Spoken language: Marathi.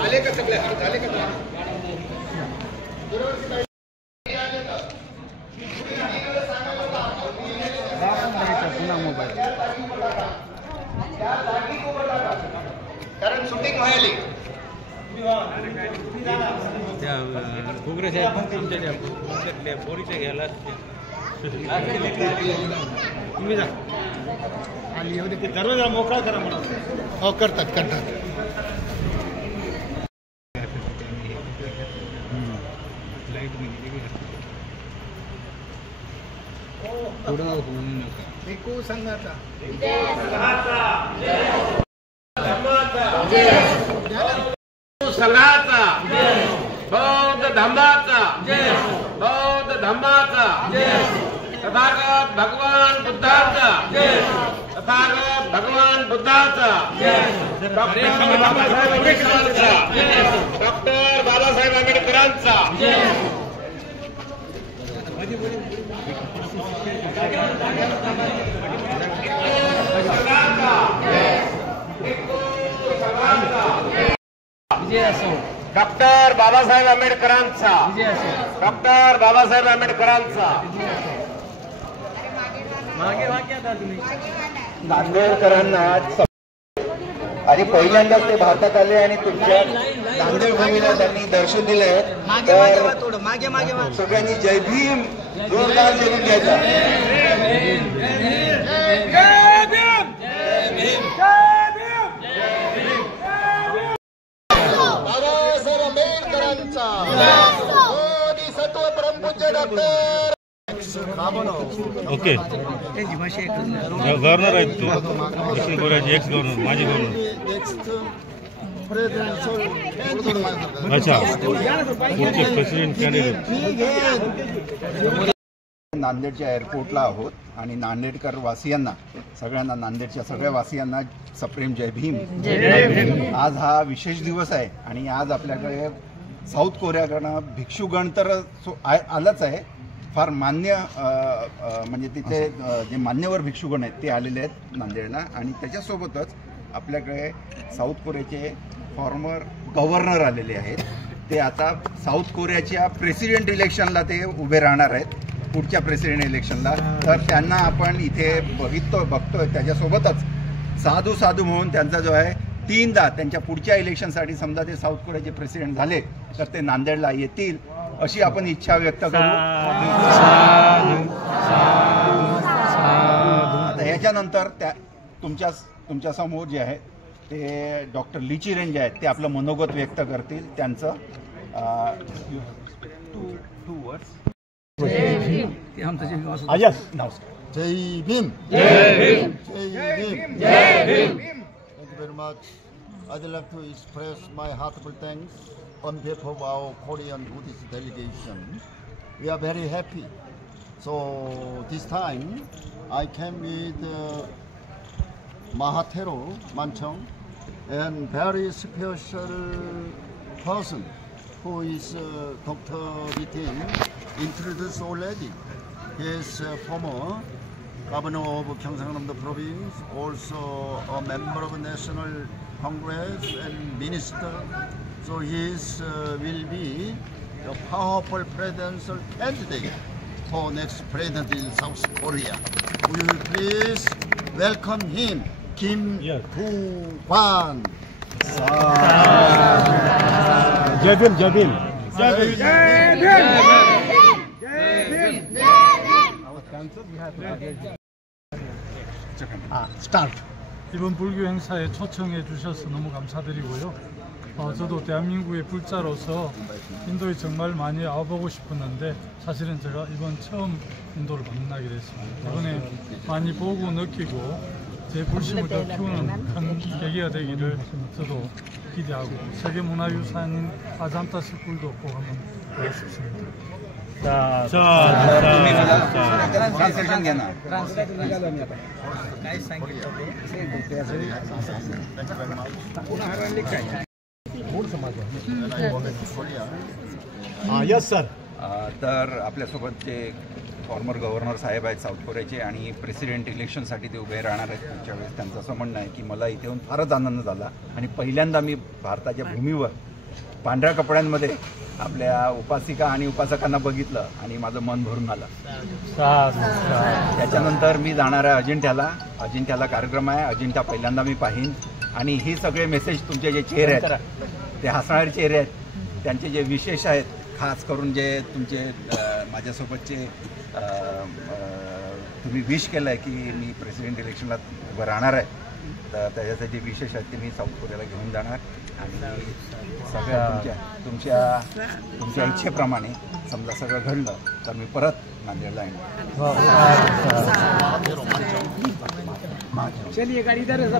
आले का सगळे झाले का कारण शूटिंग व्हायली त्या घुगऱ्याच्या आमच्या पोरीच्या घ्यायला तुम्ही जा आणि एवढे ते दरवाजा मोकळा करा म्हणा. हो करतात करतात. एकू संघाचा संघाचा बौद्ध धम्माचा बौद्ध धम्माचा तथागत भगवान बुद्धाचा तथागत भगवान बुद्धाचा डॉक्टर बाबासाहेब आंबेडकरांचा डॉक्टर बाबासाहेब आंबेडकरांचा डॉक्टर बाबासाहेब आंबेडकरांचा नांदेडकरांना आणि पहिल्यांदाच ते भारतात आले आणि तुमच्या नांदेड भूमीला त्यांनी दर्शन दिले. तर सगळ्यांनी जय भीम जोरदार लिहून घ्यायचा. बाबासाहेब आंबेडकरांचा बोधिसत्व परमपूज्य डॉक्टर ओके गव्हर्नर आहेत दक्षिण कोरियाचे एक्स गव्हर्नर माजी गव्हर्नर. अच्छा पुढचे प्रेसिडेंट कॅन्डिडेट. नांदेडच्या एअरपोर्टला आहोत आणि नांदेडकर वासियांना सगळ्यांना नांदेडच्या सगळ्या वासियांना सप्रेम जय भीम. आज हा विशेष दिवस आहे आणि आज आपल्याकडे साऊथ कोरियाकडनं भिक्षुगण तर आलंच आहे. फार मान्य म्हणजे तिथे जे मान्यवर भिक्षुगण आहेत ते आलेले आहेत नांदेडला आणि त्याच्यासोबतच आपल्याकडे साऊथ कोरियाचे फॉर्मर गव्हर्नर आलेले आहेत. ते आता साऊथ कोरियाच्या प्रेसिडेंट इलेक्शनला ते उभे राहणार आहेत पुढच्या प्रेसिडेंट इलेक्शनला. तर त्यांना आपण इथे बघतोय. त्याच्यासोबतच साधू म्हणून त्यांचा जो आहे 3दा त्यांच्या पुढच्या इलेक्शनसाठी समजा ते साऊथ कोरियाचे प्रेसिडेंट झाले तर ते नांदेडला येतील अशी आपण इच्छा व्यक्त करू. आता ह्याच्यानंतर त्या तुमच्या समोर जे आहे ते डॉक्टर लिचिरेन जे आहेत ते आपलं मनोगत व्यक्त करतील. त्यांचं टू वर्ड्स. जय भीम. जय भीम. जय भीम. जय Bhim. Thank you very much. I'd like to express my heartfelt thanks on behalf of our Korean Buddhist delegation. We are very happy. So this time I came with Mahathero Manchong and very special person who is Dr. Litin introduced already. He is former Governor of Gyeongsang-namdo Province, also a member of National Congress and minister. So he will be the powerful presidential candidate for next president in South Korea. We will please welcome him, Kim Doo-kwan. जय भीम. जय भीम. जय भीम. स्टार्ट. 이번 불교 행사에 초청해 주셔서 너무 감사드리고요. 저도 대한민국의 불자로서 인도에 정말 많이 와보고 싶었는데 사실은 제가 이번 처음 인도를 방문하게 됐습니다. 이번에 많이 보고 느끼고 제 불심을 더 키우는 큰 계기가 되기를 저도 기대하고 세계문화유산인 아잠타 스쿨도 꼭 한번 보고 싶습니다. ट्रान्सलेशन घ्या ना. Yes, sir. तर आपल्यासोबत जे फॉर्मर गव्हर्नर साहेब आहेत साऊथ कोरियाचे आणि प्रेसिडेंट इलेक्शनसाठी ते उभे राहणार आहेत पुढच्या वेळेस. त्यांचं असं म्हणणं आहे की मला इथे येऊन फारच आनंद झाला आणि पहिल्यांदा मी भारताच्या भूमीवर पांढऱ्या कपड्यांमध्ये आपल्या उपासिका आणि उपासकांना बघितलं आणि माझं मन भरून आलं. त्याच्यानंतर मी जाणार आहे अजिंठ्याला कार्यक्रम आहे. अजिंठा पहिल्यांदा मी पाहीन आणि हे सगळे मेसेज तुमचे जे चेहरे आहेत ते हसणारे चेहरे आहेत, त्यांचे जे विशेष आहेत, खास करून जे तुमचे माझ्यासोबतचे तुम्ही विश केलं आहे की मी प्रेसिडेंट इलेक्शनला उभं राहणार आहे, तर त्याच्यासाठी विशेष आहेत ते मी साऊथ कोरियाला घेऊन जाणार आणि सगळ्या तुमच्या इच्छेप्रमाणे समजा सगळं घडलं तर मी परत नांदेडला येणार. चलिए गाड़ी इधर